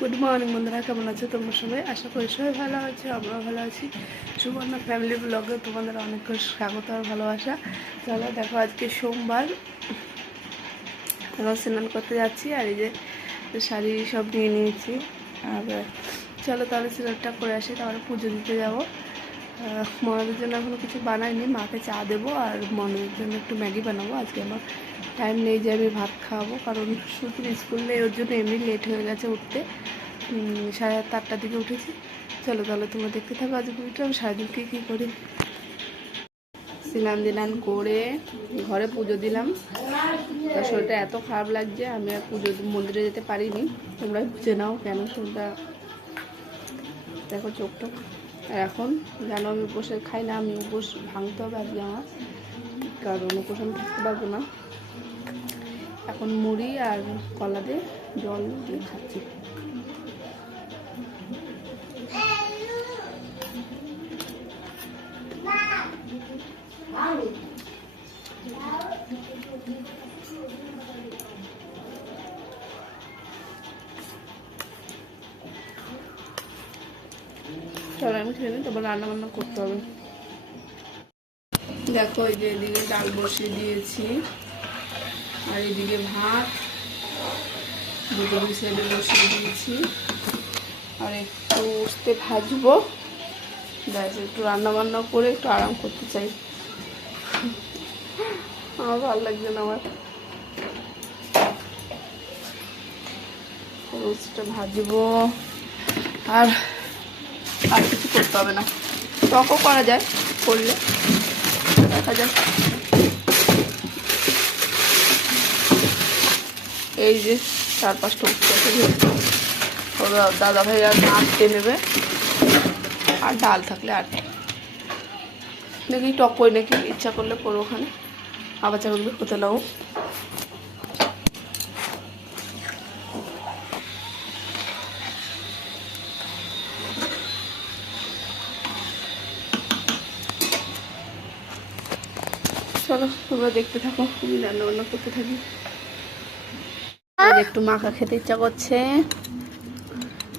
Good morning বন্ধুরা, কেমন আছো তোমরা সবাই? আশা করি সবাই ভালো আছো, আমরাও ভালো আছি। সুবর্ণা ফ্যামিলি ব্লগে তোমাদের অনেক স্বাগত আর ভালোবাসা। চলো দেখো, আজকে সোমবার, এখন স্নান করতে যাচ্ছি। আর এই যে শাড়ি সব নিয়ে নিয়েছি। আর চলো তাহলে স্নানটা করে আসি, তারপরে পুজো দিতে যাবো। মনাদের জন্য এখনও কিছু বানাইনি, মাকে চা দেবো আর মনাদের জন্য একটু ম্যাগি বানাবো। আজকে আমার টাইম নেই যে আমি ভাত খাওয়াবো, কারণ সুতির স্কুল নেই, ওর জন্য এমনি লেট হয়ে গেছে উঠতে। 7:30-8টার দিকে উঠেছি। চলো তাহলে তোমরা দেখতে থাকো আজকে ভিডিওটা আমি সারাদিনকে কী করি। স্নান করে ঘরে পুজো দিলাম। তার শরীরটা এত খারাপ লাগছে, আমি আর পুজো মন্দিরে যেতে পারিনি। তোমরা বুঝে নাও কেন শরীরটা। দেখো চোখটা। আর এখন জানো আমি উপোসে খাই না, আমি উপোস ভাঙতে হবে আজকে আমার, কারণ উপোস আমি থাকতে পারবো না। এখন মুড়ি আর কলা দিয়ে জল দিয়ে খাচ্ছি। চলো আমি খেয়ে নিই, তারপর রান্না বান্না করতে হবে। দেখো এই যে এদিকে ডাল বসিয়ে দিয়েছি, আর এদিকে ভাত দুটো সাইডে বসিয়ে দিয়েছি। আর একটু উঠতে ভাজবো, ব্যাস একটু রান্না বান্না করে একটু আরাম করতে চাই। আমার ভালো লাগছে না আমার। রোস্টটা ভাজবো, আর আর কিছু করতে হবে না। টকও করা যায়, করলে দেখা যাক। এই যে 4-5টা উঠতে ওরা দাদা ভাইরা নাড়তে নেবে, আর ডাল থাকলে আর দেখি টক করে, নাকি ইচ্ছা করলে করো ওখানে। আবার চাগুলো হতে লাগো। চলো তোমরা দেখতে থাকো, আমি রান্না বান্না করতে থাকি। একটু মাখা খেতে ইচ্ছা করছে,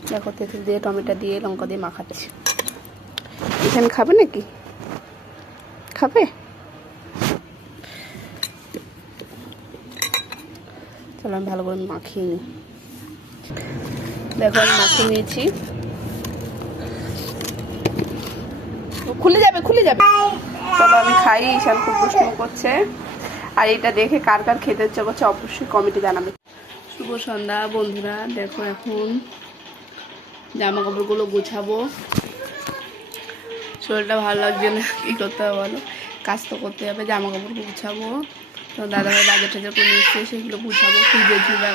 দেখো তেঁতুল দিয়ে টমেটো দিয়ে লঙ্কা দিয়ে মাখাচ্ছি। এখানে খাবে নাকি? খাবে? চলো আমি ভালো করে মাখিয়ে নিই। দেখো আমি মাখিয়ে নিয়েছি। খুলে যাবে খুলে যাবে। চলো আমি খাই, ঈশান খুব দুষ্টুমি করছে। আর এটা দেখে কার কার খেতে ইচ্ছা করছে অবশ্যই কমেন্টে জানাবে। শুভ সন্ধ্যা বন্ধুরা, দেখো এখন জামা কাপড়গুলো গুছাবো। শরীরটা ভালো লাগছে না, কী করতে হবে বলো? কাজ তো করতে হবে। জামা কাপড় গুছাবো, তো দাদাভাই বাজার টাজার করে নিচ্ছে, সেগুলো গুছাবো। ফ্রিজে ঝুলা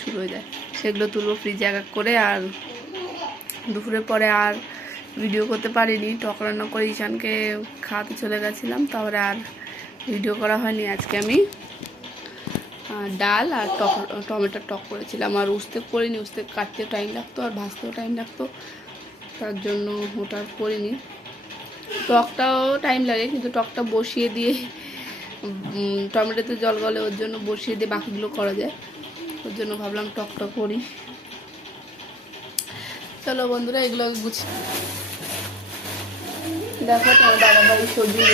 শুরু হয়ে যায়, সেগুলো তুলবো ফ্রিজে এক এক করে। আর দুপুরের পরে আর ভিডিও করতে পারিনি, টক রান্না করে ঈশানকে খাওয়াতে চলে গেছিলাম, তারপরে আর ভিডিও করা হয়নি। আজকে আমি ডাল আর টমেটোর টক করেছিলাম, আর উস্তে করিনি। উস্তে কাটতেও টাইম লাগতো আর ভাজতেও টাইম লাগতো, তার জন্য ওটা করিনি। টকটাও টাইম লাগে, কিন্তু টকটা বসিয়ে দিয়ে টমেটোতে জল গলে, ওর জন্য বসিয়ে দিয়ে বাকিগুলো করা যায়, ওর জন্য ভাবলাম টকটা করি। চলো বন্ধুরা এগুলো গুছিয়ে দেখো। তোমার দাদাবাড়ি সবজি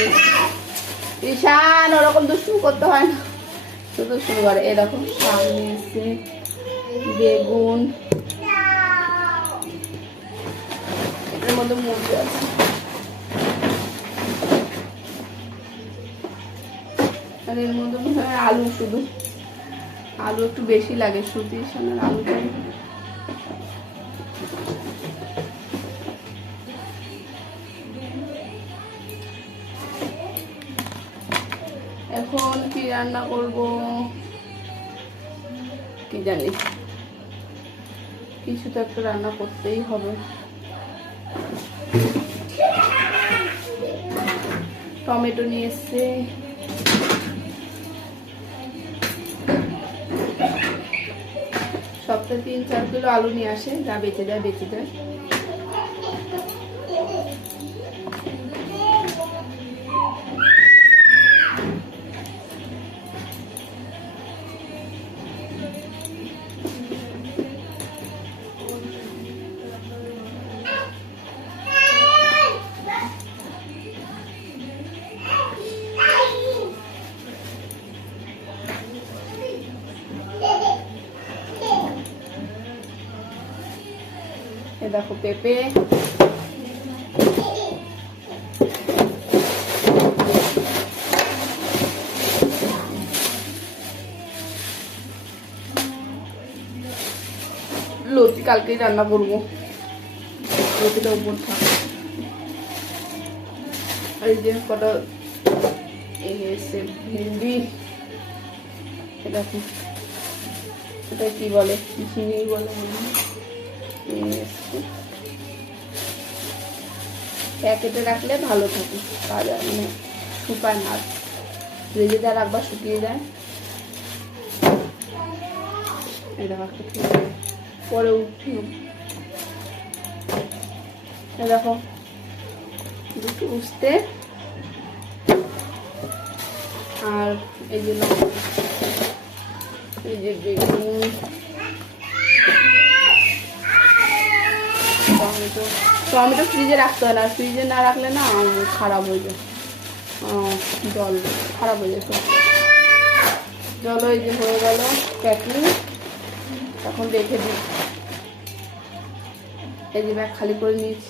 ঈশান ওরকম দুষ্টু করতে হয় না, শুধু শুরু করে। এরকম সামনে এসে বেগুন, এর মধ্যে মুরগি আছে, আর এর মধ্যে আলু, শুধু আলু একটু বেশি লাগে শুধু ঈশানের আলু চাই। এখন কি রান্না করব কি জানি, কিছু তো একটা রান্না করতেই হবে। টমেটো নিয়ে এসছে, সপ্তাহে 3-4 কিলো আলু নিয়ে আসে, যা বেঁচে যায় বেঁচে যায়। এ দেখো পেঁপে, লতি কালকেই রান্না করবো, লতিটা উপর থাক। এই যে কটা এই এসছে ভিন্ডি, এটা কি, এটা কি বলে, ঝিঙে বলে মনে হয়, এসছে। প্যাকেটে রাখলে ভালো থাকে, তাজা মানে শুকায় না, ফ্রিজে দেওয়ার একবার শুকিয়ে যায়। এটা পরে উঠি, দেখো দুটো উঠতে, আর এই যে এই যে বেগুন, টমেটো, টমেটো ফ্রিজে রাখতে হয় না, ফ্রিজে না রাখলে না খারাপ হয়ে যায়, জল খারাপ হয়ে যায়। জল এই যে হয়ে গেল প্যাকিং, এখন রেখে দিই। এই যে ব্যাগ খালি করে নিয়েছি,